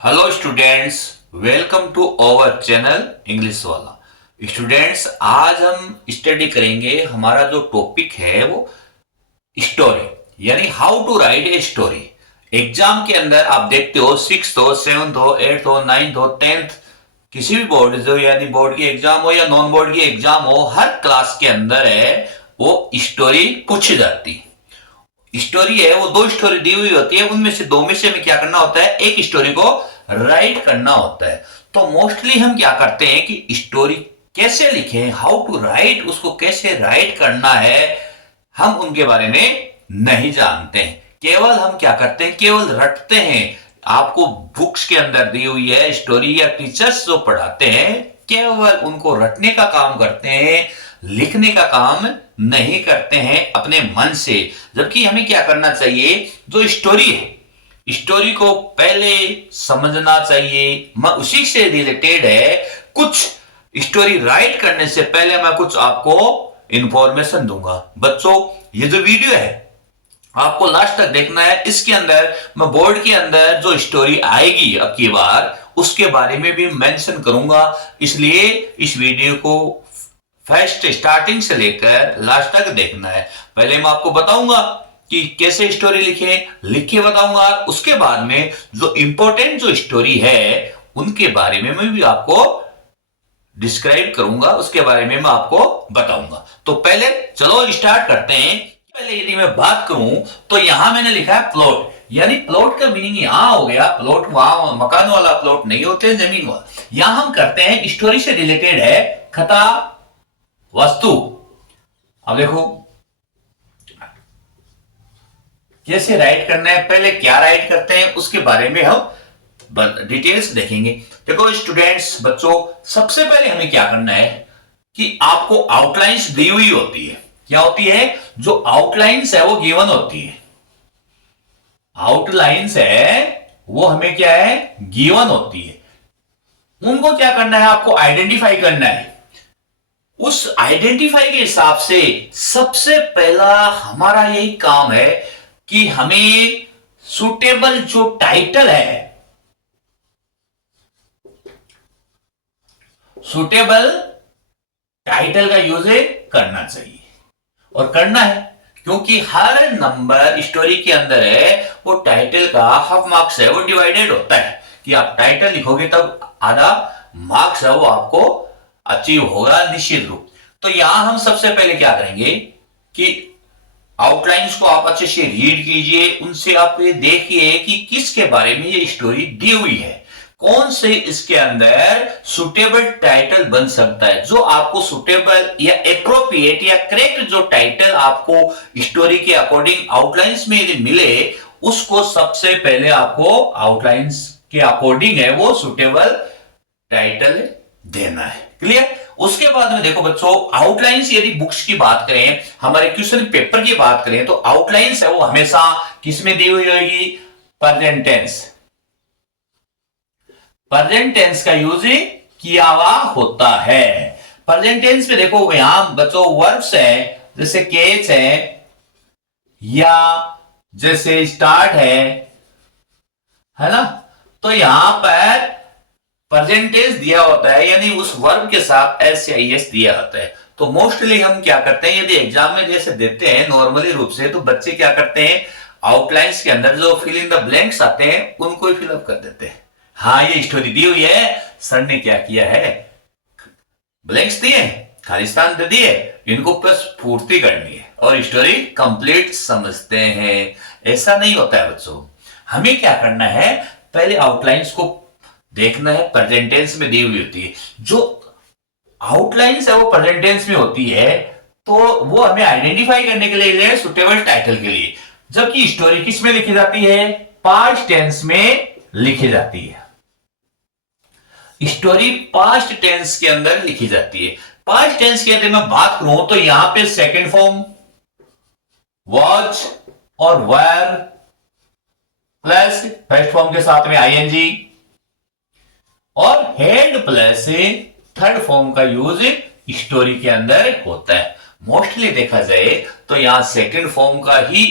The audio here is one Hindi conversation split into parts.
Hello students, welcome to our channel English वाला। स्टूडेंट्स, आज हम स्टडी करेंगे। हमारा जो टॉपिक है वो स्टोरी, यानी how to write a story. Exam के अंदर आप देखते हो, सिक्स हो, सेवंथ हो, एट्थ हो, नाइन्थ हो, टेंथ, किसी भी बोर्ड जो यानी बोर्ड की एग्जाम हो या नॉन बोर्ड की एग्जाम हो, हर क्लास के अंदर है वो स्टोरी पूछी जाती है। स्टोरी है वो दो स्टोरी दी हुई होती है, उनमें से दो में से हमें क्या करना होता है, एक स्टोरी को राइट करना होता है। तो मोस्टली हम क्या करते हैं कि स्टोरी कैसे लिखें, हाउ टू राइट, उसको कैसे राइट करना है, हम उनके बारे में नहीं जानते हैं। केवल हम क्या करते हैं, केवल रटते हैं। आपको बुक्स के अंदर दी हुई है स्टोरी, या टीचर्स जो पढ़ाते हैं केवल उनको रटने का काम करते हैं, लिखने का काम नहीं करते हैं अपने मन से। जबकि हमें क्या करना चाहिए, जो स्टोरी है स्टोरी को पहले समझना चाहिए। मैं उसी से रिलेटेड है, कुछ स्टोरी राइट करने से पहले मैं कुछ आपको इंफॉर्मेशन दूंगा। बच्चों, ये जो वीडियो है आपको लास्ट तक देखना है। इसके अंदर मैं बोर्ड के अंदर जो स्टोरी आएगी अब की बार, उसके बारे में भी मेंशन करूंगा। इसलिए इस वीडियो को फर्स्ट स्टार्टिंग से लेकर लास्ट तक देखना है। पहले मैं आपको बताऊंगा कि कैसे स्टोरी लिख के बताऊंगा। उसके बाद में जो इंपॉर्टेंट जो स्टोरी है उनके बारे में मैं भी आपको डिस्क्राइब करूंगा, उसके बारे में मैं आपको बताऊंगा। तो पहले चलो स्टार्ट करते हैं। पहले यदि मैं बात करूं तो यहां मैंने लिखा है प्लॉट, यानी प्लॉट का मीनिंग यहां हो गया, प्लॉट वहां मकान वाला प्लॉट नहीं होते, जमीन वाला। यहां हम करते हैं स्टोरी से रिलेटेड है कथा वस्तु। अब देखो कैसे राइट करना है, पहले क्या राइट करते हैं उसके बारे में हम डिटेल्स देखेंगे। देखो स्टूडेंट्स, बच्चों, सबसे पहले हमें क्या करना है कि आपको आउटलाइंस दी हुई होती है। क्या होती है, जो आउटलाइंस है वो गिवन होती है। आउटलाइंस है वो हमें क्या है, गिवन होती है। उनको क्या करना है, आपको आइडेंटिफाई करना है। उस आइडेंटिफाई के हिसाब से सबसे पहला हमारा यही काम है कि हमें सुटेबल जो टाइटल है, सुटेबल टाइटल का यूज करना चाहिए और करना है। क्योंकि हर नंबर स्टोरी के अंदर है वो टाइटल का हाफ मार्क्स है, वो डिवाइडेड होता है कि आप टाइटल लिखोगे तब आधा मार्क्स है वो आपको अचीव होगा निश्चित रूप। तो यहां हम सबसे पहले क्या करेंगे कि आउटलाइंस को आप अच्छे से रीड कीजिए, उनसे आप ये देखिए कि किसके बारे में ये स्टोरी दी हुई है, कौन से इसके अंदर सुटेबल टाइटल बन सकता है। जो आपको सुटेबल या एप्रोप्रिएट या करेक्ट जो टाइटल आपको स्टोरी के अकॉर्डिंग आउटलाइंस में यदि मिले, उसको सबसे पहले आपको आउटलाइंस के अकॉर्डिंग है वो सुटेबल टाइटल देना है। क्लियर। उसके बाद में देखो बच्चों, आउटलाइंस यदि बुक्स की बात करें, हमारे क्वेश्चन पेपर की बात करें, तो आउटलाइंस है वो हमेशा किसमें दी हुई होगी, प्रेजेंट टेंस। प्रेजेंट टेंस का यूज किया हुआ होता है। प्रेजेंट टेंस में देखो यहां बच्चों वर्ब्स है, जैसे कैच है या जैसे स्टार्ट है ना। तो यहां पर प्रेजेंट टेंस दिया होता है, यानी उस वर्ब के साथ एस या एस दिया होता है। तो मोस्टली हम क्या करते हैं, यदि एग्जाम में जैसे देते हैं नॉर्मली रूप से, तो बच्चे क्या करते हैं, आउटलाइंस के अंदर जो फिल इन द ब्लैंक्स आते हैं उनको ही फिलअप कर देते हैं। हाँ, ये स्टोरी दी हुई है, सर ने क्या किया है, ब्लैंक्स दिए, खालिस्तान दे दिए, इनको बस पूर्ति करनी है और स्टोरी कंप्लीट समझते हैं। ऐसा नहीं होता है बच्चों। हमें क्या करना है, पहले आउटलाइंस को देखना है, प्रेजेंट टेंस में दी हुई होती है। जो आउटलाइंस है वो प्रेजेंट टेंस में होती है, तो वो हमें आइडेंटिफाई करने के लिए सुटेबल टाइटल के लिए। जबकि स्टोरी किस में लिखी जाती है, पास्ट टेंस में लिखी जाती है। स्टोरी पास्ट टेंस के अंदर लिखी जाती है। पास्ट टेंस की यदि मैं बात करूं तो यहां पे सेकंड फॉर्म वॉच और वेयर प्लस फर्स्ट फॉर्म के साथ में आईएनजी और हेड प्लस थर्ड फॉर्म का यूज स्टोरी के अंदर होता है। मोस्टली देखा जाए तो यहां सेकंड फॉर्म का ही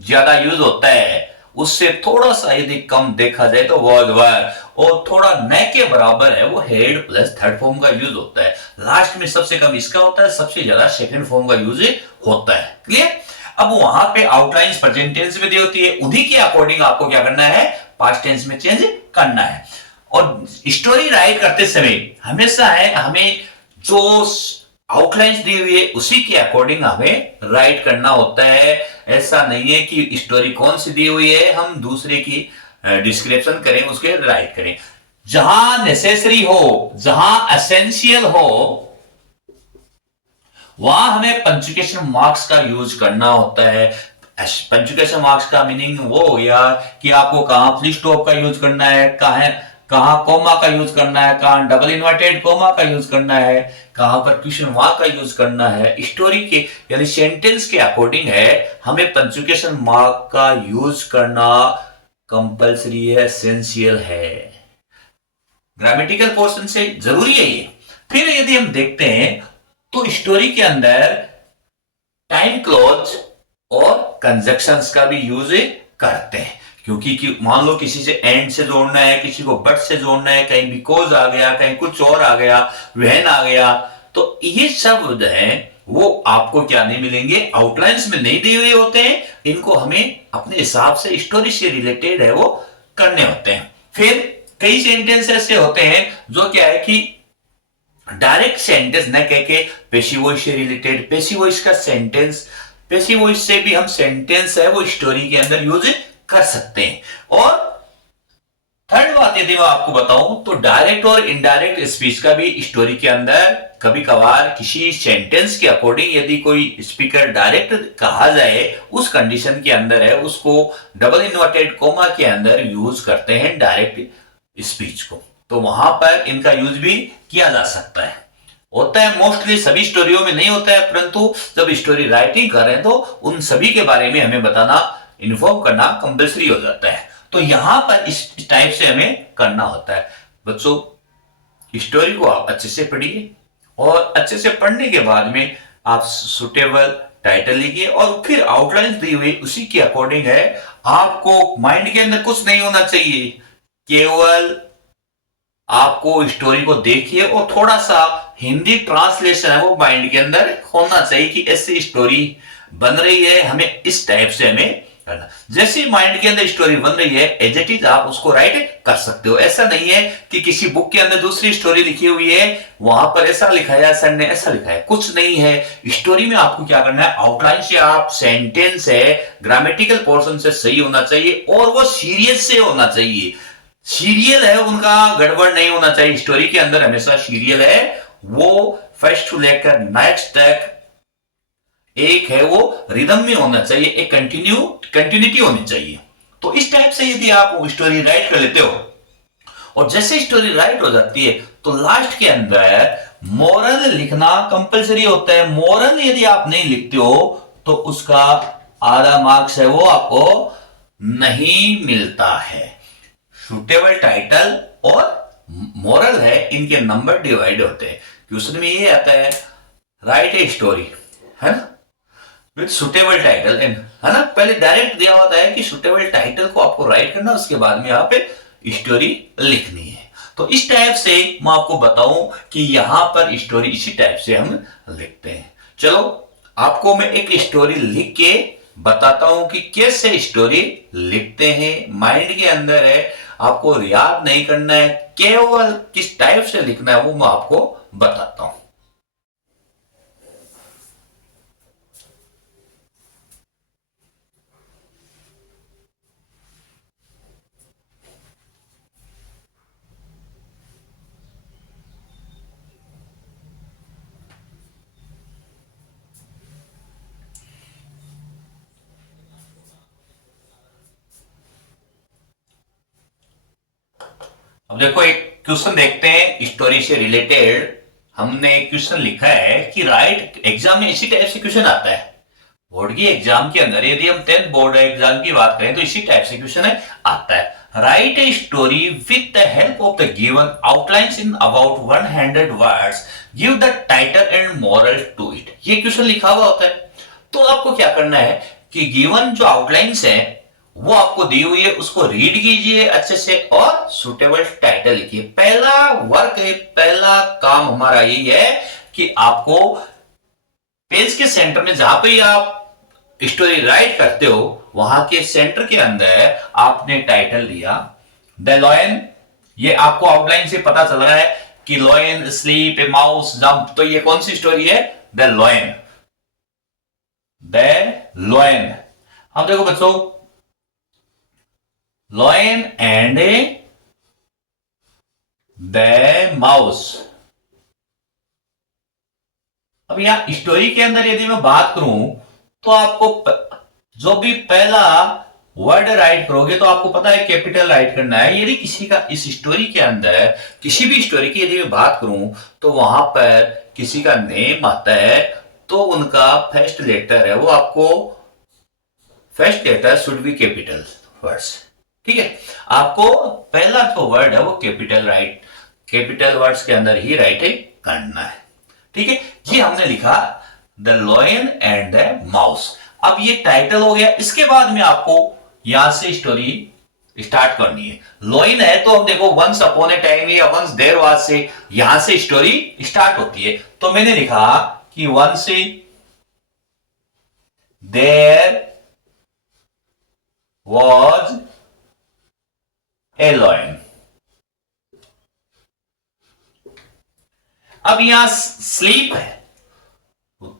ज्यादा यूज होता है उससे थोड़ा सा यदि कम देखा जाए तो वॉज वर, और थोड़ा न के बराबर है वो हेड प्लस थर्ड फॉर्म का यूज होता है। लास्ट में सबसे कम इसका होता है, सबसे ज्यादा सेकंड फॉर्म का यूज होता है। क्लियर? अब वहां पे आउटलाइंस प्रेजेंट टेंस में दी होती है, उन्हीं के अकॉर्डिंग आपको क्या करना है, पास्ट टेंस में चेंज करना है। और स्टोरी राइट करते समय हमेशा है हमें जो आउटलाइंस दी हुई है उसी के अकॉर्डिंग हमें राइट करना होता है। ऐसा नहीं है कि स्टोरी कौन सी दी हुई है हम दूसरे की डिस्क्रिप्शन करें, उसके राइट करें। जहां नेसेसरी हो, जहां एसेंशियल हो, वहां हमें पंचुकेशन मार्क्स का यूज करना होता है। पंचुकेशन मार्क्स का मीनिंग वो हो गया कि आपको कहां फुल स्टॉप का यूज करना है, कहां कोमा का यूज करना है, कहां डबल इन्वर्टेड कोमा का यूज करना है, कहां पर क्वेश्चन मार्क का यूज करना है। स्टोरी के यानी सेंटेंस के अकॉर्डिंग है हमें पंचुकेशन मार्क का यूज करना कंपल्सरी है, एसेंशियल है। ग्रामेटिकल पोर्शन से जरूरी है ये। फिर यदि हम देखते हैं तो स्टोरी के अंदर टाइम क्लॉज और कंजक्शंस का भी यूज करते हैं, क्योंकि मान लो किसी से एंड से जोड़ना है, किसी को बट से जोड़ना है, कहीं बिकॉज आ गया, कहीं कुछ और आ गया, व्हेन आ गया, तो ये शब्द हैं वो आपको क्या नहीं मिलेंगे, आउटलाइंस में नहीं दिए हुए होते हैं। इनको हमें अपने हिसाब से स्टोरी से रिलेटेड है वो करने होते हैं। फिर कई सेंटेंस ऐसे होते हैं जो क्या है कि डायरेक्ट सेंटेंस न कह के पेसिव वॉइस से रिलेटेड, पेसिव वॉइस का सेंटेंस, पेसिव वॉइस से भी हम सेंटेंस है वो स्टोरी के अंदर यूज कर सकते हैं। और थर्ड बात यदि मैं आपको बताऊं तो डायरेक्ट और इनडायरेक्ट स्पीच का भी स्टोरी के अंदर कभी कभार किसी सेंटेंस के अकॉर्डिंग यदि कोई स्पीकर डायरेक्ट कहा जाए उस कंडीशन के अंदर है उसको डबल इन्वर्टेड कोमा के अंदर यूज करते हैं डायरेक्ट स्पीच को, तो वहां पर इनका यूज भी किया जा सकता है। होता है मोस्टली सभी स्टोरियों में नहीं होता है, परंतु जब स्टोरी राइटिंग कर रहे हैं तो उन सभी के बारे में हमें बताना, इन्फॉर्म करना कंपल्सरी हो जाता है। तो यहां पर इस टाइप से हमें करना होता है। बच्चों स्टोरी को आप अच्छे से पढ़िए और अच्छे से पढ़ने के बाद में आप सुटेबल टाइटल लिखिए और फिर आउटलाइन दी हुई उसी के अकॉर्डिंग है। आपको माइंड के अंदर कुछ नहीं होना चाहिए, केवल आपको स्टोरी को देखिए और थोड़ा सा हिंदी ट्रांसलेशन है वो माइंड के अंदर होना चाहिए कि ऐसी स्टोरी बन रही है, हमें इस टाइप से हमें करना। जैसे माइंड के अंदर स्टोरी बन रही है एज इट इज आप उसको राइट कर सकते हो। ऐसा नहीं है कि किसी बुक के अंदर दूसरी स्टोरी लिखी हुई है वहां पर ऐसा लिखा है, सर ने ऐसा लिखा है, कुछ नहीं है। स्टोरी में आपको क्या करना है, आउटलाइन से आप सेंटेंस है ग्रामेटिकल पोर्शन से सही होना चाहिए और वो सीरियस से होना चाहिए। सीरियल है उनका गड़बड़ नहीं होना चाहिए। स्टोरी के अंदर हमेशा सीरियल है वो फर्स्ट टू लेकर नेक्स्ट तक एक है वो रिदम में होना चाहिए, एक कंटिन्यूटी होनी चाहिए। तो इस टाइप से यदि आप स्टोरी राइट कर लेते हो और जैसे स्टोरी राइट हो जाती है तो लास्ट के अंदर मोरल लिखना कंपलसरी होता है। मोरल यदि आप नहीं लिखते हो तो उसका आधा मार्क्स है वो आपको नहीं मिलता है। सुटेबल टाइटल और मोरल है इनके नंबर डिवाइड होते हैं। क्वेश्चन में ये आता है राइट ए स्टोरी, है ना, विद सुटेबल टाइटल इन, है ना, पहले डायरेक्ट दिया होता है कि सुटेबल टाइटल को आपको राइट करना, उसके बाद में यहाँ पे स्टोरी लिखनी है। तो इस टाइप से मैं आपको बताऊं कि यहां पर स्टोरी इसी टाइप से हम लिखते हैं। चलो आपको मैं एक स्टोरी लिख के बताता हूं कि कैसे स्टोरी लिखते हैं। माइंड के अंदर है, आपको याद नहीं करना है, केवल किस टाइप से लिखना है वो मैं आपको बताता हूं। अब देखो एक क्वेश्चन देखते हैं स्टोरी से रिलेटेड। हमने क्वेश्चन लिखा है कि राइट, एग्जाम में इसी टाइप से क्वेश्चन आता है बोर्ड की एग्जाम के अंदर। यदि हम 10th बोर्ड एग्जाम की बात करें तो इसी टाइप से क्वेश्चन आता है। Write a story with the help of the given outlines in about 100 words, give the title and moral to it. ये क्वेश्चन लिखा हुआ होता है। तो आपको क्या करना है कि गिवन जो आउटलाइंस है वो आपको दी हुई है, उसको रीड कीजिए अच्छे से और सुटेबल टाइटल लिखिए। पहला वर्क है, पहला काम हमारा यही है कि आपको पेज के सेंटर में जहां पे आप स्टोरी राइट करते हो वहां के सेंटर के अंदर आपने टाइटल दिया द लॉयन। ये आपको आउटलाइन से पता चल रहा है कि लॉयन स्लीप ए माउस जंप, तो ये कौन सी स्टोरी है? The lion. The lion. अब देखो बच्चों, लॉयन एंड द माउस। अब यहां स्टोरी के अंदर यदि मैं बात करूं तो आपको जो भी पहला वर्ड राइट करोगे तो आपको पता है कैपिटल राइट करना है। यदि किसी का इस स्टोरी के अंदर किसी भी स्टोरी की यदि मैं बात करूं तो वहां पर किसी का नेम आता है तो उनका फर्स्ट लेटर है वो आपको first letter should be capital words. ठीक है, आपको पहला जो वर्ड है वो कैपिटल वर्ड्स के अंदर ही राइट करना है। ठीक है जी, हमने लिखा the lion and the mouse. अब ये टाइटल हो गया, इसके बाद में आपको यहां से स्टोरी स्टार्ट करनी है। लॉयन है तो हम देखो वंस अपॉन ए टाइम या वंस देयर वाज से यहां से स्टोरी स्टार्ट होती है। तो मैंने लिखा कि once there was a lion. अब यहां स्लीप है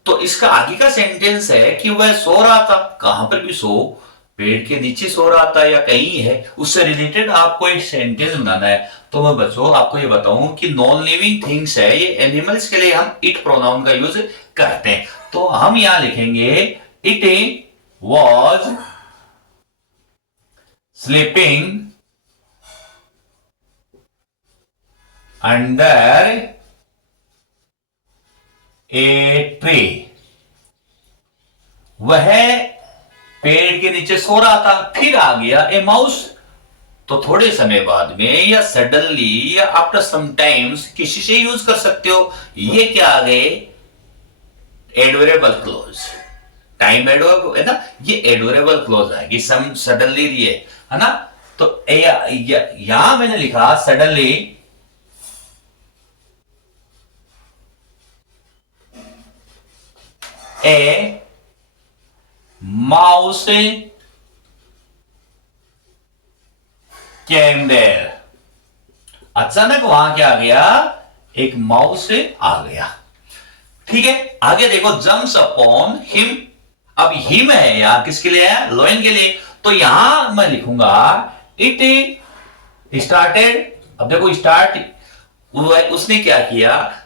तो इसका आगे का सेंटेंस है कि वह सो रहा था। कहां पर भी सो, पेड़ के नीचे सो रहा था या कहीं है, उससे रिलेटेड आपको एक सेंटेंस बनाना है। तो मैं बच्चों आपको ये बताऊं कि नॉन लिविंग थिंग्स है, ये एनिमल्स के लिए हम इट प्रोनाउन का यूज करते हैं। तो हम यहां लिखेंगे it was sleeping under a tree. वह पेड़ के नीचे सो रहा था। फिर आ गया ए माउस, तो थोड़े समय बाद में या सडनली या आफ्टर सम टाइम्स किसी से यूज कर सकते हो। ये क्या आ गए? Adorable close. टाइम एडवर्ब है ना, ये एडोरेबल क्लोज आएगी। सम सडनली ये है ना, तो यहां मैंने लिखा suddenly a mouse came there. अचानक वहां क्या आ गया? एक माउस आ गया। ठीक है, आगे देखो जम्प्स अपॉन हिम। अब हिम है यहां किसके लिए है? लॉयन के लिए। तो यहां मैं लिखूंगा इट स्टार्टेड। अब देखो स्टार्ट, उसने क्या किया?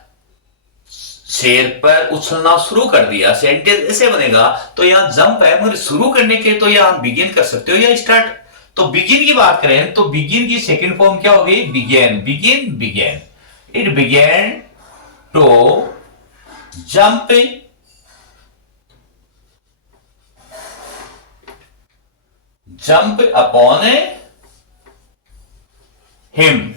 शेर पर उछलना शुरू कर दिया। सेंटेंस ऐसे बनेगा। तो यहां जंप है मगर शुरू करने के तो यहां बिगिन कर सकते हो या स्टार्ट। तो बिगिन की बात करें तो बिगिन की सेकंड फॉर्म क्या होगी? Began. Begin began, it began to jump jump upon him.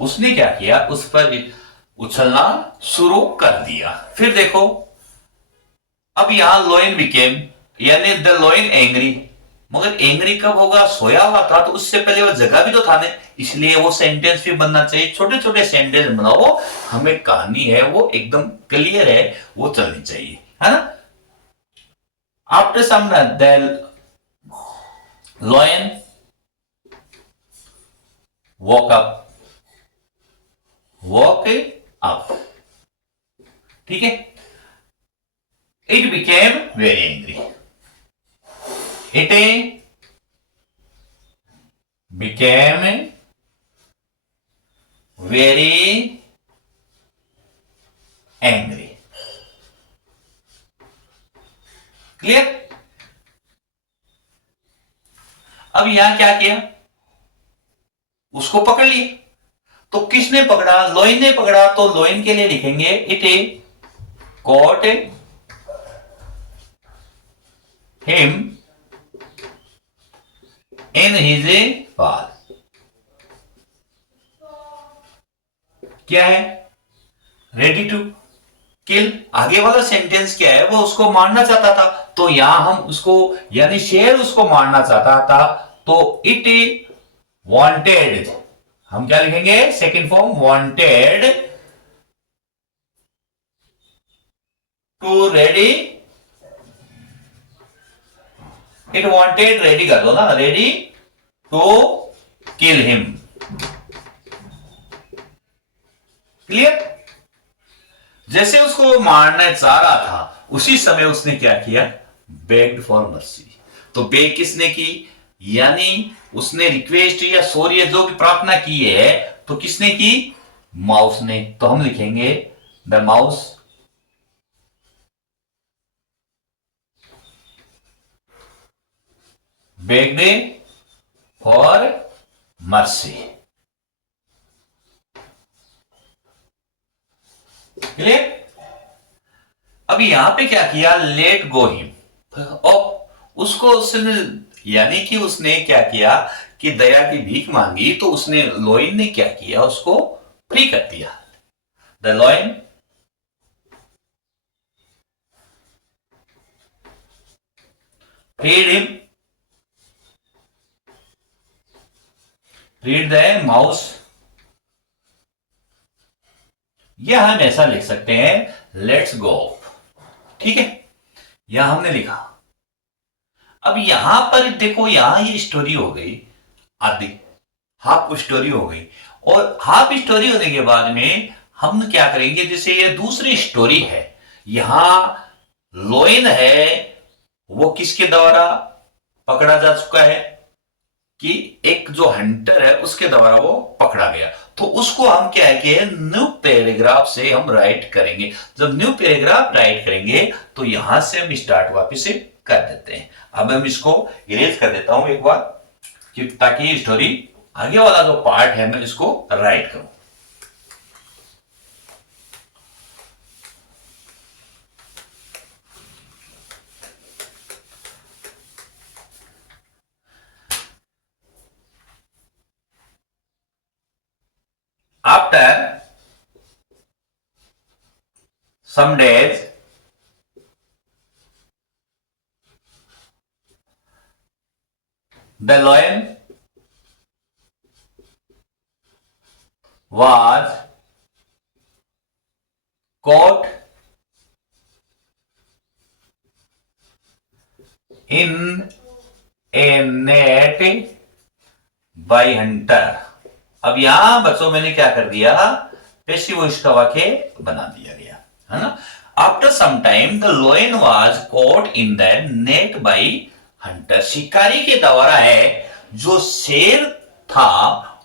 उसने क्या किया? उस पर उछलना शुरू कर दिया। फिर देखो अब यहां लॉयन बिकेम, यानी द लॉयन एंग्री। मगर एंग्री कब होगा? सोया हुआ था तो उससे पहले वो जगह भी तो था ने, इसलिए वो सेंटेंस भी बनना चाहिए। छोटे छोटे सेंटेंस बनाओ, हमें कहानी है वो एकदम क्लियर है वो चलनी चाहिए, है ना। After some the lion woke up. ठीक है, it became very angry. It became very angry. Clear? अब यहां क्या किया? उसको पकड़ लिए। तो किसने पकड़ा? लॉयन ने पकड़ा। तो लॉयन के लिए लिखेंगे it caught him in his paws. क्या है? Ready to kill. आगे वाला सेंटेंस क्या है? वो उसको मारना चाहता था तो यहां हम उसको यानी शेर उसको मारना चाहता था, तो इट वांटेड, हम क्या लिखेंगे second form, wanted to ready, it wanted ready कर दो ना, ready to kill him. Clear? जैसे उसको मारना चाह रहा था उसी समय उसने क्या किया, बेग्ड फॉर मर्सी। तो बेग किसने की, यानी उसने रिक्वेस्ट या सॉरी जो भी प्रार्थना की है, तो किसने की, माउस ने। तो हम लिखेंगे the mouse bagged for mercy. Clear? अभी यहां पे क्या किया, लेट गो हिम, और उसको उसने यानी कि उसने क्या किया कि दया की भीख मांगी, तो उसने लॉयन ने क्या किया, उसको फ्री कर दिया। The lion freed him, freed the mouse, या हम ऐसा लिख सकते हैं लेट्स गो। ठीक है, यह हमने लिखा। अब यहां पर देखो, यहां ये स्टोरी हो गई आधी, हाफ स्टोरी हो गई। और हाफ स्टोरी होने के बाद में हम क्या करेंगे, जैसे ये दूसरी स्टोरी है, यहां लोइन है, वो किसके द्वारा पकड़ा जा चुका है, कि एक जो हंटर है उसके द्वारा वो पकड़ा गया। तो उसको हम क्या है कि न्यू पैराग्राफ से हम राइट करेंगे। जब न्यू पैराग्राफ राइट करेंगे तो यहां से हम स्टार्ट वापिस से कर देते हैं। अब हम इसको इरेज कर देता हूं एक बार, कि ताकि स्टोरी आगे वाला जो पार्ट है मैं इसको राइट करूं। After some days, the lion was caught in a net by hunter। अब यहां बच्चों मैंने क्या कर दिया, पेशी वो इसका वाक्य बना दिया गया है ना। After some time the lion was caught in the net by hunter, शिकारी के द्वारा है जो शेर था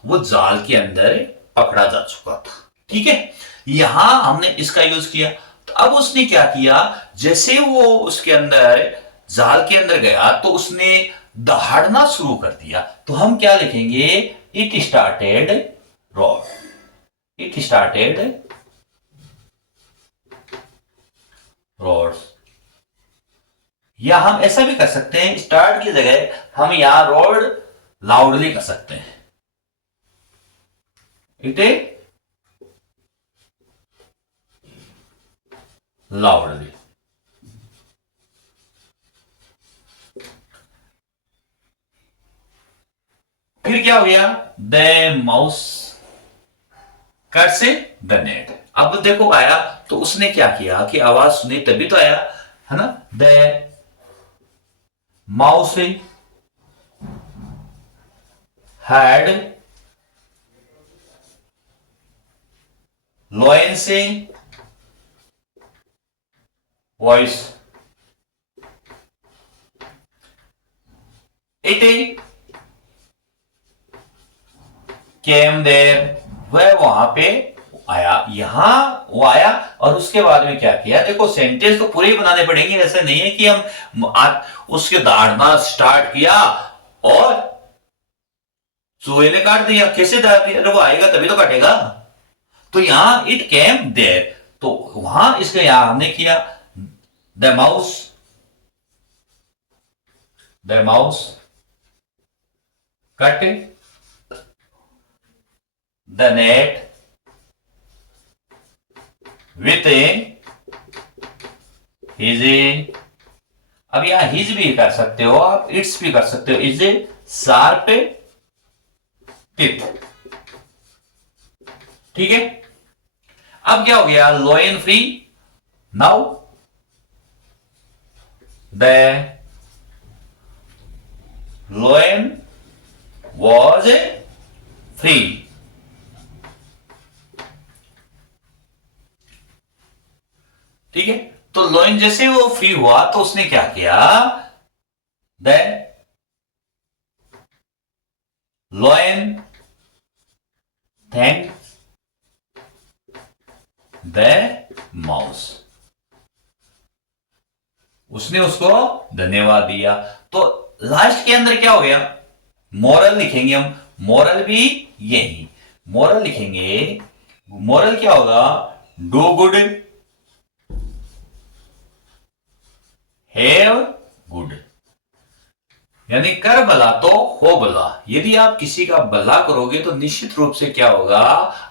वो जाल के अंदर पकड़ा जा चुका था। ठीक है, यहां हमने इसका यूज किया। तो अब उसने क्या किया, जैसे वो उसके अंदर जाल के अंदर गया तो उसने दहाड़ना शुरू कर दिया। तो हम क्या लिखेंगे, it started rod, it started rods. या हम ऐसा भी कर सकते हैं, स्टार्ट की जगह हम यहां रॉड लाउडली कर सकते हैं, इट लाउडली। फिर क्या हो गया, द माउस कट से द नेट। अब देखो आया, तो उसने क्या किया कि आवाज सुनी तभी तो आया है ना। द माउस हैड लॉयन से वॉइस, इट केम देयर, वह वहां पे आया, यहां वो आया। और उसके बाद में क्या किया, देखो सेंटेंस तो पूरे ही बनाने पड़ेंगे, ऐसा नहीं है कि हम उसके दाढ़ना स्टार्ट किया और चूहे ने काट दिया। कैसे दाढ़ दिया, अरे वो आएगा तभी तो काटेगा। तो यहां इट केम देयर, तो वहां इसका यहां हमने किया the mouse, the mouse cut the net with his अब यहां हिज भी कर सकते हो आप, इट्स भी कर सकते हो, इज ए शार्प टिप। ठीक है, अब क्या हो गया, लोयन free. Now the लोयन was free. ठीक है, तो लोयन जैसे वो फ्री हुआ तो उसने क्या किया, द लोयन थैंक द माउस, उसने उसको धन्यवाद दिया। तो लास्ट के अंदर क्या हो गया, मोरल लिखेंगे हम, मोरल भी यही मोरल लिखेंगे। मोरल क्या होगा, डू गुड हैव गुड, यानी कर भला तो हो भला। यदि आप किसी का भला करोगे तो निश्चित रूप से क्या होगा,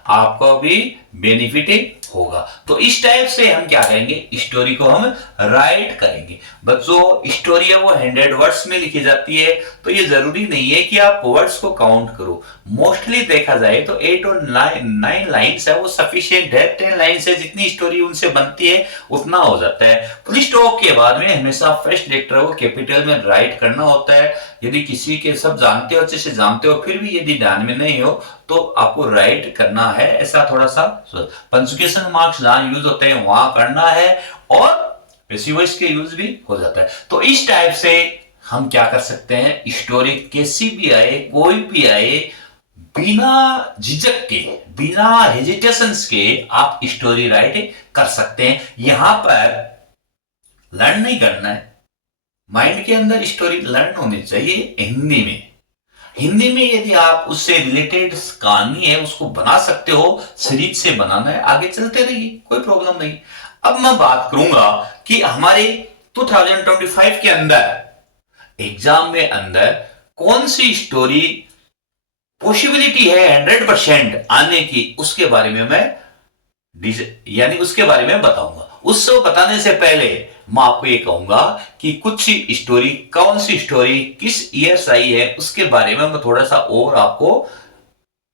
आपको भी बेनिफिट होगा। तो इस टाइप से हम क्या करेंगे, स्टोरी को हम राइट करेंगे। बच्चों स्टोरी है वो 100 वर्ड्स में लिखी जाती है, तो ये जरूरी नहीं है कि आप वर्ड्स को काउंट करो। मोस्टली देखा जाए तो 8 और 9 लाइन्स है वो सफिशियंट है। 10 लाइन से जितनी स्टोरी उनसे बनती है उतना हो जाता है। फुल स्टॉप के बाद में हमेशा फर्स्ट लेटर को कैपिटल में राइट करना होता है। यदि किसी के सब जानते हो, अच्छे से जानते हो, फिर भी यदि ध्यान में नहीं हो तो आपको राइट करना है। ऐसा थोड़ा सा पंचुकेशन मार्क्स जहां यूज होते हैं वहां करना है, और पैसिव वॉइस के यूज भी हो जाता है। तो इस टाइप से हम क्या कर सकते हैं, स्टोरी कैसी भी आए, कोई भी आए, बिना झिझक के, बिना हेजिटेशन के आप स्टोरी राइट कर सकते हैं। यहां पर लर्न नहीं करना है, माइंड के अंदर स्टोरी लर्न होनी चाहिए हिंदी में। हिंदी में यदि आप उससे रिलेटेड कहानी है उसको बना सकते हो, सीरीज से बनाना है, आगे चलते रहिए, कोई प्रॉब्लम नहीं। अब मैं बात करूंगा कि हमारे 2025 के अंदर एग्जाम में अंदर कौन सी स्टोरी पॉसिबिलिटी है 100% आने की, उसके बारे में मैं यानी उसके बारे में बताऊंगा। उससे बताने से पहले मैं आपको ये कहूंगा कि कुछ स्टोरी, कौन सी स्टोरी किस ईयर से आई है उसके बारे में मैं थोड़ा सा और आपको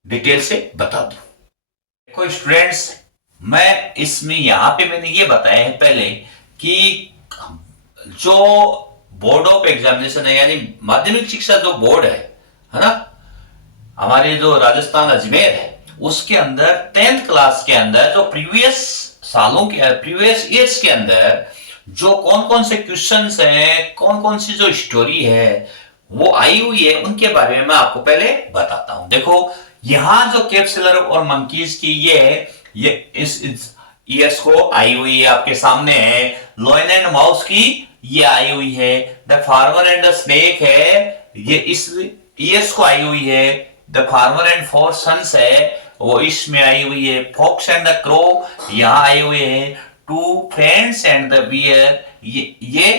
डिटेल से बता दूं। देखो स्टूडेंट्स, मैं इसमें यहां पे मैंने ये बताया है पहले कि जो बोर्ड ऑफ एग्जामिनेशन है, यानी माध्यमिक शिक्षा जो बोर्ड है ना, हमारे जो राजस्थान अजमेर है, उसके अंदर 10th क्लास के अंदर जो प्रीवियस सालों के, प्रीवियस ईयर्स के अंदर जो कौन कौन से क्वेश्चंस हैं, कौन कौन सी जो स्टोरी है वो आई हुई है, उनके बारे में मैं आपको पहले बताता हूं। देखो यहां जो कैप्सुलर और मंकीज की ये इस ईयर्स को आई हुई है, आपके सामने है। लॉयन एंड माउस की ये आई हुई है। The farmer and the snake है, ये इस ईयर्स को आई हुई है। द फार्मर एंड 4 सन्स है, वो इसमें आई हुई है। फॉक्स एंड द क्रो यहां आए हुए हैं। Two friends and the bear ये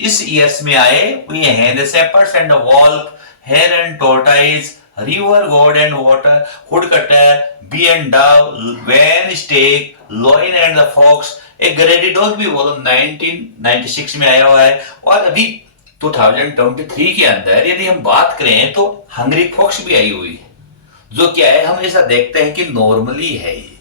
इस ईयर्स में आए हुए हैं। The shepherds and the wolf, hare and tortoise, river god and water, wood cutter, bee and dove, vain stag, lion and the fox, एक ग्रेडी डॉग भी बोलो 1996 में आया हुआ है। और अभी 2023 के अंदर यदि हम बात करें तो हंग्री फॉक्स भी आई हुई है, जो क्या है हम ऐसा देखते हैं कि नॉर्मली है, ये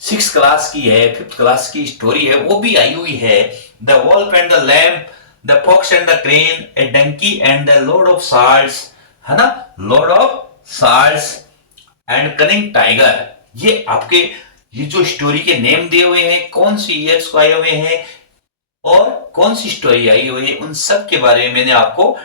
6 क्लास की है, 5th क्लास की स्टोरी है, वो भी आई हुई है। The wolf and the lamb, the fox and the crane, a donkey and the load of salts, है ना, load of salts and cunning tiger. ये आपके ये जो स्टोरी के नेम दिए हुए हैं, कौन सी ईयर्स को आए हुए हैं और कौन सी स्टोरी आई हुई है, उन सब के बारे में मैंने आपको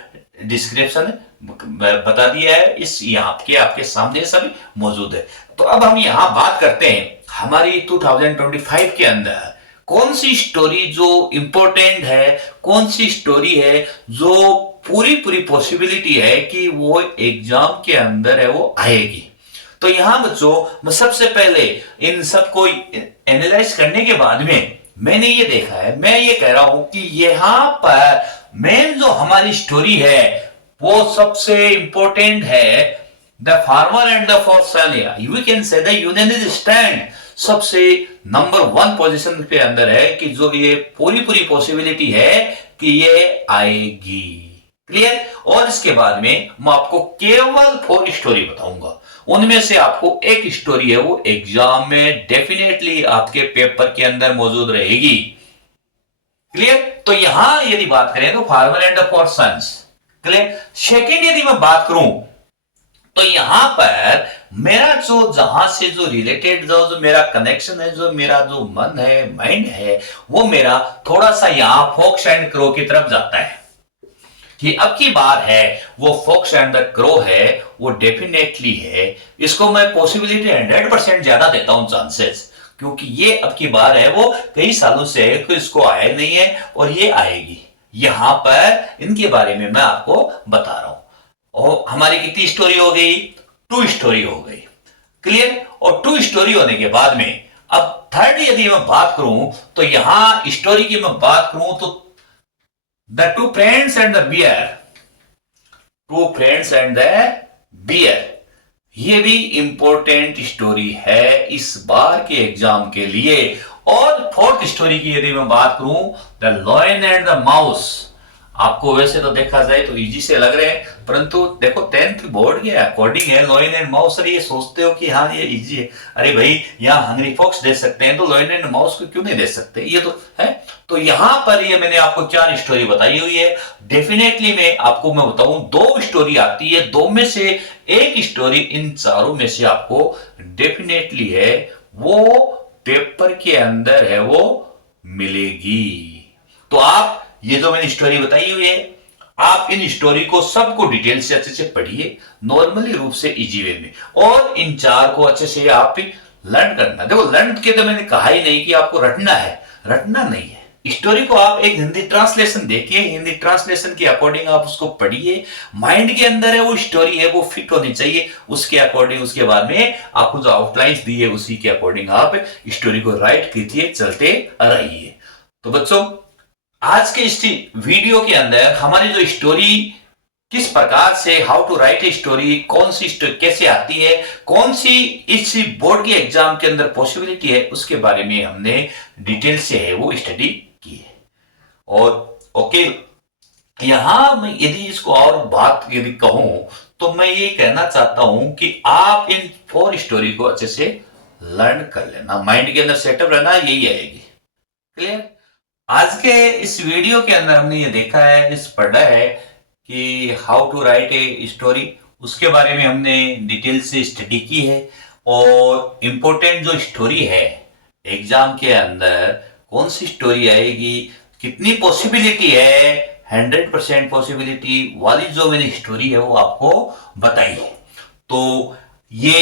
डिस्क्रिप्शन बता दिया है। इस यहाँ के आपके सामने सभी मौजूद है। तो अब हम यहाँ बात करते हैं हमारी 2025 के अंदर कौन सी स्टोरी जो इंपॉर्टेंट है, कौन सी स्टोरी है जो पूरी पूरी पॉसिबिलिटी है कि वो एग्जाम के अंदर है वो आएगी। तो यहां बच्चों मैं सबसे पहले इन सबको एनालाइज करने के बाद में मैंने ये देखा है, मैं ये कह रहा हूं कि यहां पर मेन जो हमारी स्टोरी है वो सबसे इंपॉर्टेंट है। The farmer and the four sons, you can say the union is stand, सबसे नंबर 1 पोजीशन पे अंदर है कि जो ये पूरी पूरी पॉसिबिलिटी है कि ये आएगी। क्लियर। और इसके बाद में मैं आपको केवल 4 स्टोरी बताऊंगा, उनमें से आपको एक स्टोरी है वो एग्जाम में डेफिनेटली आपके पेपर के अंदर मौजूद रहेगी। क्लियर। तो यहां यदि बात करें तो farmer and the 4 sons. Clear. Second यदि मैं बात करूं तो यहां पर मेरा जो जहां से जो रिलेटेड जो मेरा कनेक्शन है, जो मेरा जो मन है, माइंड है, वो मेरा थोड़ा सा यहां फॉक्स एंड क्रो की तरफ जाता है कि अब की बार है वो फॉक्स एंड द क्रो है, वो डेफिनेटली है। इसको मैं पॉसिबिलिटी 100% ज्यादा देता हूं चांसेस, क्योंकि ये अब की बार है वो कई सालों से है, तो इसको आया नहीं है और ये आएगी। यहां पर इनके बारे में मैं आपको बता रहा हूं। और हमारी कितनी स्टोरी हो गई? 2 स्टोरी हो गई। क्लियर। और 2 स्टोरी होने के बाद में अब थर्ड यदि मैं बात करूं तो यहां स्टोरी की मैं बात करूं तो the 2 friends and the bear. 2 friends and the bear, ये भी इंपॉर्टेंट स्टोरी है इस बार के एग्जाम के लिए। और फोर्थ स्टोरी की यदि मैं बात करूं, the lion and the mouse. आपको वैसे तो देखा जाए तो इजी से लग रहे हैं, परंतु देखो 10th बोर्ड के अकॉर्डिंग है लॉयन एंड माउस। अरे ये सोचते हो कि हाँ ये इजी है, अरे भाई यहाँ हंग्री फॉक्स दे सकते हैं तो लॉयन एंड माउस को क्यों नहीं दे सकते, ये तो है। तो यहां पर ये मैंने आपको 4 स्टोरी बताई हुई है। डेफिनेटली मैं बताऊं 2 स्टोरी आती है, 2 में से एक स्टोरी इन चारों में से आपको डेफिनेटली है वो पेपर के अंदर है वो मिलेगी। तो आप ये जो मैंने स्टोरी बताई हुई है, आप इन स्टोरी को सबको डिटेल से अच्छे से पढ़िए, नॉर्मली रूप से इजी वे में, और इन 4 को अच्छे से आप लर्न करना। देखो लर्न के तो मैंने कहा ही नहीं कि आपको रटना है, रटना नहीं है। स्टोरी को आप एक हिंदी ट्रांसलेशन देखिए, हिंदी ट्रांसलेशन के अकॉर्डिंग आप उसको पढ़िए। माइंड के अंदर है वो स्टोरी है वो फिट होनी चाहिए, उसके अकॉर्डिंग उसके बाद में आपको जो आउटलाइंस दी है उसी के अकॉर्डिंग आप स्टोरी को राइट कीजिए, चलते रहिए। तो बच्चों आज के इस वीडियो के अंदर हमारी जो स्टोरी किस प्रकार से how to write a story, कौन सी स्टोरी कैसे आती है, कौन सी इस बोर्ड के एग्जाम के अंदर पॉसिबिलिटी है, उसके बारे में हमने डिटेल से है वो स्टडी की है। और ओके, यहां मैं यदि इसको और बात यदि कहूं तो मैं ये कहना चाहता हूं कि आप इन 4 स्टोरी को अच्छे से लर्न कर लेना, माइंड के अंदर सेटअप रहना, यही आएगी। क्लियर। आज के इस वीडियो के अंदर हमने ये देखा है, इस पढ़ा है कि how to write a story, उसके बारे में हमने डिटेल से स्टडी की है। और इंपॉर्टेंट जो स्टोरी है एग्जाम के अंदर कौन सी स्टोरी आएगी, कितनी पॉसिबिलिटी है, 100% पॉसिबिलिटी वाली जो मैंने स्टोरी है वो आपको बताई है। तो ये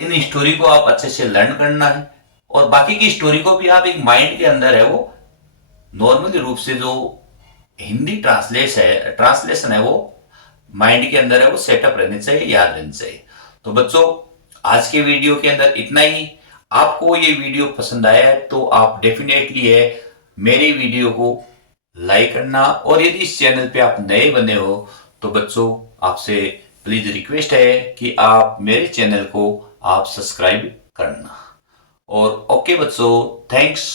इन स्टोरी को आप अच्छे से लर्न करना है, और बाकी की स्टोरी को भी आप एक माइंड के अंदर है वो नॉर्मली रूप से जो हिंदी ट्रांसलेशन है वो माइंड के अंदर है वो सेटअप रहने चाहिए, याद रहने चाहिए। तो बच्चों आज के वीडियो के अंदर इतना ही। आपको ये वीडियो पसंद आया है तो आप डेफिनेटली है मेरी वीडियो को लाइक करना, और यदि इस चैनल पे आप नए बने हो तो बच्चों आपसे प्लीज रिक्वेस्ट है कि आप मेरे चैनल को आप सब्सक्राइब करना। और ओके बच्चों, थैंक्स।